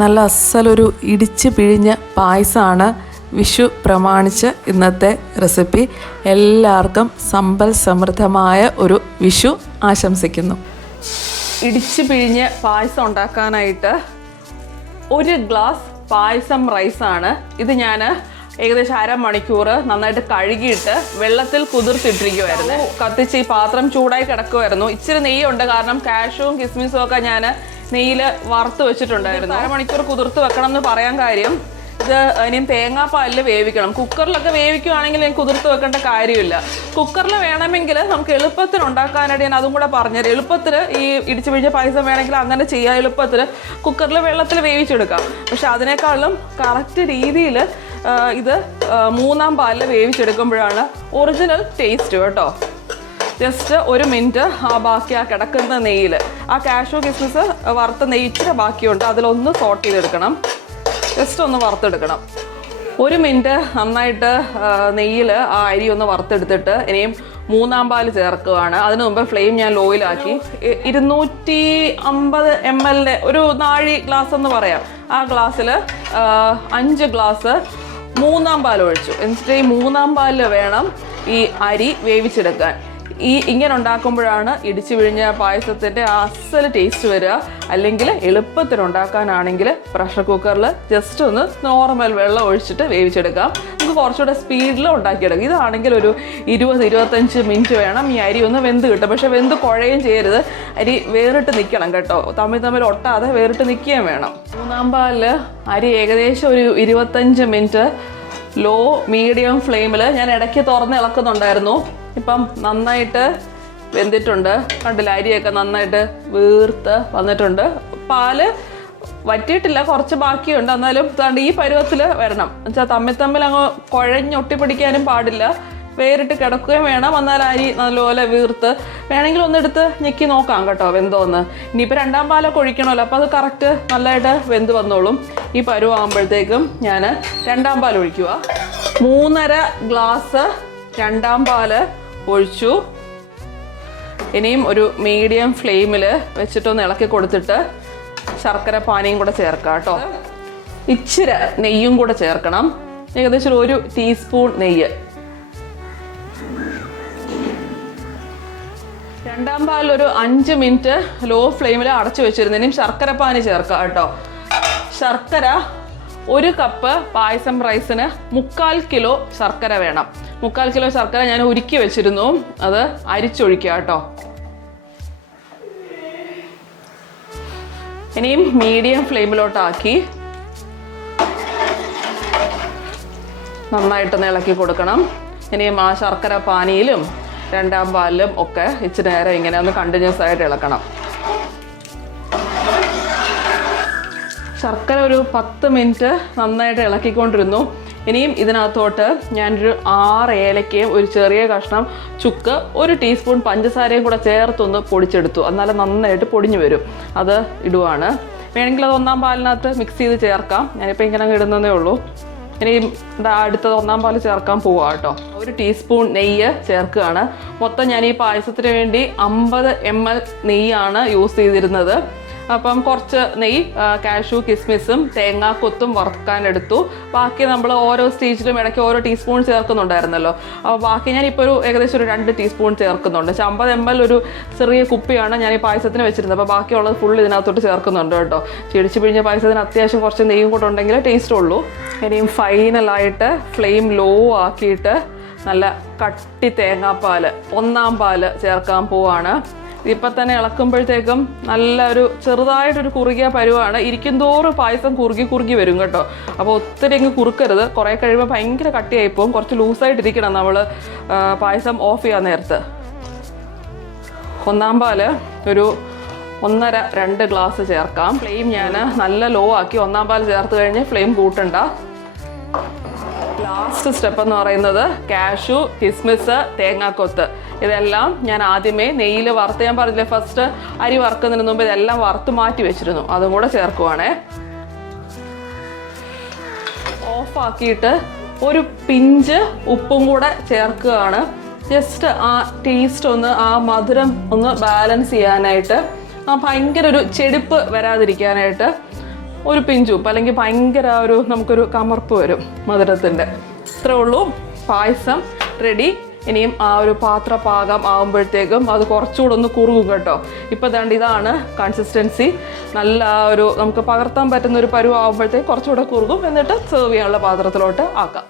നല്ല അസലൊരു ഇടിച്ച് പിഴിഞ്ഞ പായസമാണ് വിഷു പ്രമാണിച്ച് ഇന്നത്തെ റെസിപ്പി. എല്ലാവർക്കും സമ്പൽ സമൃദ്ധമായ ഒരു വിഷു ആശംസിക്കുന്നു. ഇടിച്ച് പിഴിഞ്ഞ് പായസം ഉണ്ടാക്കാനായിട്ട് 1 ഗ്ലാസ് പായസം റൈസാണ് ഇത്. ഞാൻ ഏകദേശം അരമണിക്കൂർ നന്നായിട്ട് കഴുകിയിട്ട് വെള്ളത്തിൽ കുതിർത്തിട്ടിരിക്കുമായിരുന്നു. കത്തിച്ച് ഈ പാത്രം ചൂടായി കിടക്കുമായിരുന്നു. ഇച്ചിരി നെയ്യുണ്ട്, കാരണം കാഷ്യൂവും കിസ്മിസും ഒക്കെ ഞാൻ നെയ്യിൽ വറുത്ത് വെച്ചിട്ടുണ്ടായിരുന്നു. അരമണിക്കൂർ കുതിർത്ത് വെക്കണം എന്ന് പറയാൻ കാര്യം, ഇത് ഇനിയും തേങ്ങാപ്പാലിൽ വേവിക്കണം. കുക്കറിലൊക്കെ വേവിക്കുകയാണെങ്കിൽ എനിക്ക് കുതിർത്ത് വെക്കേണ്ട കാര്യമില്ല. കുക്കറിൽ വേണമെങ്കിൽ നമുക്ക് എളുപ്പത്തിന് ഉണ്ടാക്കാനായിട്ട് ഞാൻ അതും കൂടെ പറഞ്ഞുതരാം. എളുപ്പത്തിൽ ഈ ഇടിച്ച് പിഴിഞ്ഞ പായസം വേണമെങ്കിൽ അങ്ങനെ ചെയ്യാം. എളുപ്പത്തിൽ കുക്കറിൽ വെള്ളത്തിൽ വേവിച്ചെടുക്കാം. പക്ഷെ അതിനേക്കാളും കറക്റ്റ് രീതിയിൽ ഇത് 3-ാം പാലിൽ വേവിച്ചെടുക്കുമ്പോഴാണ് ഒറിജിനൽ ടേസ്റ്റ് കേട്ടോ. ജസ്റ്റ് 1 മിനിറ്റ് ബാക്കി ആ കിടക്കുന്ന നെയ്യിൽ ആ കാഷ്യൂ കിസ്മിസ് വറുത്ത നെയ്യ് ഇച്ചിരി ബാക്കിയുണ്ട്, അതിലൊന്ന് സോട്ട് ചെയ്തെടുക്കണം. ജസ്റ്റ് ഒന്ന് വറുത്തെടുക്കണം. 1 മിനിറ്റ് നന്നായിട്ട് നെയ്യിൽ ആ അരി ഒന്ന് വറുത്തെടുത്തിട്ട് ഇനിയും 3-ാം പാൽ ചേർക്കുകയാണ്. അതിന് മുമ്പ് ഫ്ലെയിം ഞാൻ ലോയിലാക്കി 250 ml ഒരു നാഴി ഗ്ലാസ് എന്ന് പറയാം. ആ ഗ്ലാസ്സിൽ 5 ഗ്ലാസ് 3-ാം പാൽ ഒഴിച്ചു. എന്നിട്ട് ഈ 3-ാം പാലിൽ വേണം ഈ അരി വേവിച്ചെടുക്കാൻ. ഇങ്ങനെ ഉണ്ടാക്കുമ്പോഴാണ് ഇടിച്ചു പിഴിഞ്ഞ പായസത്തിൻ്റെ അസൽ ടേസ്റ്റ് വരിക. അല്ലെങ്കിൽ എളുപ്പത്തിനുണ്ടാക്കാനാണെങ്കിൽ പ്രഷർ കുക്കറിൽ ജസ്റ്റ് ഒന്ന് നോർമൽ വെള്ളം ഒഴിച്ചിട്ട് വേവിച്ചെടുക്കാം. നമുക്ക് കുറച്ചുകൂടെ സ്പീഡിൽ ഉണ്ടാക്കിയെടുക്കാം. ഇതാണെങ്കിൽ ഒരു 20-25 മിനിറ്റ് വേണം ഈ അരി ഒന്ന് വെന്ത് കിട്ടും. പക്ഷെ വെന്ത് കുഴയും ചെയ്യരുത്, അരി വേറിട്ട് നിൽക്കണം കേട്ടോ. തമ്മിൽ ഒട്ടാതെ വേറിട്ട് നിൽക്കുകയും വേണം. 3-ാം പാലിൽ അരി ഏകദേശം ഒരു 25 മിനിറ്റ് ലോ മീഡിയം ഫ്ലെയിമിൽ ഞാൻ ഇടയ്ക്ക് തുറന്ന് ഇളക്കുന്നുണ്ടായിരുന്നു. ഇപ്പം നന്നായിട്ട് വെന്തിട്ടുണ്ട്. കണ്ടില്ല, അരിയൊക്കെ നന്നായിട്ട് വീർത്ത് വന്നിട്ടുണ്ട്. പാല് വറ്റിയിട്ടില്ല, കുറച്ച് ബാക്കിയുണ്ട്. എന്നാലും ഈ പരുവത്തിൽ വരണം. എന്നുവെച്ചാൽ തമ്മിൽ അങ്ങ് കുഴഞ്ഞൊട്ടിപ്പിടിക്കാനും പാടില്ല, വേറിട്ട് കിടക്കുകയും വേണം. എന്നാൽ അരി നല്ലപോലെ വീർത്ത് വേണമെങ്കിൽ ഒന്നെടുത്ത് ഞെക്കി നോക്കാം കേട്ടോ വെന്തോന്ന്. ഇനിയിപ്പോൾ 2-ാം പാലൊക്കെ ഒഴിക്കണമല്ലോ, അപ്പോൾ അത് കറക്റ്റ് നല്ലതായിട്ട് വെന്ത് വന്നോളും. ഈ പരുവാകുമ്പോഴത്തേക്കും ഞാൻ 2-ാം പാൽ ഒഴിക്കുക. 3.5 ഗ്ലാസ് 2-ാം പാല് ഒഴിച്ചു. ഇനിയും ഒരു മീഡിയം ഫ്ലെയിമിൽ വെച്ചിട്ടൊന്ന് ഇളക്കി കൊടുത്തിട്ട് ശർക്കര പാനിയും കൂടെ ചേർക്കാം കേട്ടോ. ഇച്ചിരി നെയ്യും കൂടെ ചേർക്കണം, ഏകദേശം 1 ടീസ്പൂൺ നെയ്യ്. 2-ാം പാലിൽ ഒരു 5 മിനിറ്റ് ലോ ഫ്ലെയിമിൽ അടച്ചു വെച്ചിരുന്നു. ഇനിയും ശർക്കര പാനി ചേർക്കാം കേട്ടോ. ശർക്കര 1 കപ്പ് പായസം റൈസിന് 3/4 കിലോ ശർക്കര വേണം. 3/4 കിലോ ശർക്കര ഞാൻ ഉരുക്കി വെച്ചിരുന്നു, അത് അരിച്ചൊഴിക്കുക കേട്ടോ. ഇനിയും മീഡിയം ഫ്ലെയിമിലോട്ടാക്കി നന്നായിട്ടൊന്ന് ഇളക്കി കൊടുക്കണം. ഇനിയും ആ ശർക്കര പാനിയിലും 2-ാം പാലിലും ഒക്കെ ഇച്ചിരി നേരം ഇങ്ങനെ ഒന്ന് കണ്ടിന്യൂസ് ആയിട്ട് ഇളക്കണം. ശർക്കര ഒരു 10 മിനിറ്റ് നന്നായിട്ട് ഇളക്കിക്കൊണ്ടിരുന്നു. ഇനിയും ഇതിനകത്തോട്ട് ഞാനൊരു 6 ഏലക്കയും ഒരു ചെറിയ കഷ്ണം ചുക്ക് 1 ടീസ്പൂൺ പഞ്ചസാരയും കൂടെ ചേർത്തൊന്ന് പൊടിച്ചെടുത്തു. എന്നാലും നന്നായിട്ട് പൊടിഞ്ഞു വരും. അത് ഇടുവാണ്. വേണമെങ്കിൽ അത് 1-ാം പാലിനകത്ത് മിക്സ് ചെയ്ത് ചേർക്കാം. ഞാനിപ്പോൾ ഇങ്ങനെ ഇടുന്നതേ ഉള്ളൂ. ഇനിയും അടുത്തത് 1-ാം പാൽ ചേർക്കാൻ പോവാം കേട്ടോ. 1 ടീസ്പൂൺ നെയ്യ് ചേർക്കുകയാണ്. മൊത്തം ഞാൻ ഈ പായസത്തിന് വേണ്ടി 50 ml നെയ്യാണ് യൂസ് ചെയ്തിരുന്നത്. അപ്പം കുറച്ച് നെയ്യ് കാഷ്യൂ കിസ്മിസും തേങ്ങാക്കൊത്തും വറുക്കാനെടുത്തു. ബാക്കി നമ്മൾ ഓരോ സ്റ്റേജിലും ഇടയ്ക്ക് ഓരോ ടീസ്പൂൺ ചേർക്കുന്നുണ്ടായിരുന്നല്ലോ. അപ്പോൾ ബാക്കി ഞാനിപ്പോൾ ഏകദേശം ഒരു 2 ടീസ്പൂൺ ചേർക്കുന്നുണ്ട്. 50 ml ഒരു ചെറിയ കുപ്പിയാണ് ഞാൻ ഈ പായസത്തിന് വെച്ചിരുന്നത്. അപ്പോൾ ബാക്കിയുള്ളത് ഫുൾ ഇതിനകത്തോട്ട് ചേർക്കുന്നുണ്ട് കേട്ടോ. ഇടിച്ച് പിഴിഞ്ഞ പായസത്തിന് അത്യാവശ്യം കുറച്ച് നെയ്യും കൂടെ ഉണ്ടെങ്കിൽ ടേസ്റ്റ് ഉള്ളൂ. ഇനിയും ഫൈനലായിട്ട് ഫ്ലെയിം ലോ ആക്കിയിട്ട് നല്ല കട്ടി തേങ്ങാപ്പാൽ 1-ാം പാൽ ചേർക്കാൻ പോവാണ്. ഇപ്പം തന്നെ ഇളക്കുമ്പോഴത്തേക്കും നല്ലൊരു ചെറുതായിട്ടൊരു കുറുകിയ പരുവാണ്. ഇരിക്കും തോറും പായസം കുറുകി വരും കേട്ടോ. അപ്പോൾ ഒത്തിരി അങ്ങ് കുറുക്കരുത്, കുറേ കഴിയുമ്പോൾ ഭയങ്കര കട്ടിയായിപ്പോവും. കുറച്ച് ലൂസായിട്ടിരിക്കണം നമ്മൾ പായസം ഓഫ് ചെയ്യാൻ നേരത്ത്. 1-ാം പാല് ഒരു 1.5-2 ഗ്ലാസ് ചേർക്കാം. ഫ്ലെയിം ഞാൻ നല്ല ലോ ആക്കി. 1-ാം പാൽ ചേർത്ത് കഴിഞ്ഞ് ഫ്ലെയിം കൂട്ടണ്ട. ലാസ്റ്റ് സ്റ്റെപ്പ് എന്ന് പറയുന്നത് കാഷ്യൂ കിസ്മിസ് തേങ്ങാക്കൊത്ത് ഇതെല്ലാം ഞാൻ ആദ്യമേ നെയ്യിൽ വറുത്ത്, ഞാൻ പറഞ്ഞില്ലേ ഫസ്റ്റ് അരി വറുക്കുന്നതിന് മുമ്പ് ഇതെല്ലാം വറുത്ത് മാറ്റി വെച്ചിരുന്നു, അതും കൂടെ ചേർക്കുവാണേ. ഓഫാക്കിയിട്ട് ഒരു പിഞ്ച് ഉപ്പും കൂടെ ചേർക്കുകയാണ്. ജസ്റ്റ് ആ ടേസ്റ്റ് ഒന്ന്, ആ മധുരം ഒന്ന് ബാലൻസ് ചെയ്യാനായിട്ട്, ഭയങ്കര ഒരു ചെടിപ്പ് വരാതിരിക്കാനായിട്ട് ഒരു പിഞ്ച് ഉപ്പ്, അല്ലെങ്കിൽ ഭയങ്കര നമുക്കൊരു കമർപ്പ് വരും മധുരത്തിൻ്റെ. ഇത്രേ ഉള്ളൂ, പായസം റെഡി. ഇനിയും ആ ഒരു പാത്രപാകം ആകുമ്പോഴത്തേക്കും അത് കുറച്ചുകൂടെ ഒന്ന് കുറുകും കേട്ടോ. ഇപ്പോൾ ദാണ്ട് ഇതാണ് കൺസിസ്റ്റൻസി. നല്ല നമുക്ക് പകർത്താൻ പറ്റുന്ന ഒരു പരുവം ആകുമ്പോഴത്തേക്ക് കുറച്ചുകൂടെ കുറുകും. എന്നിട്ട് സെർവ് ചെയ്യാനുള്ള പാത്രത്തിലോട്ട് ആക്കാം.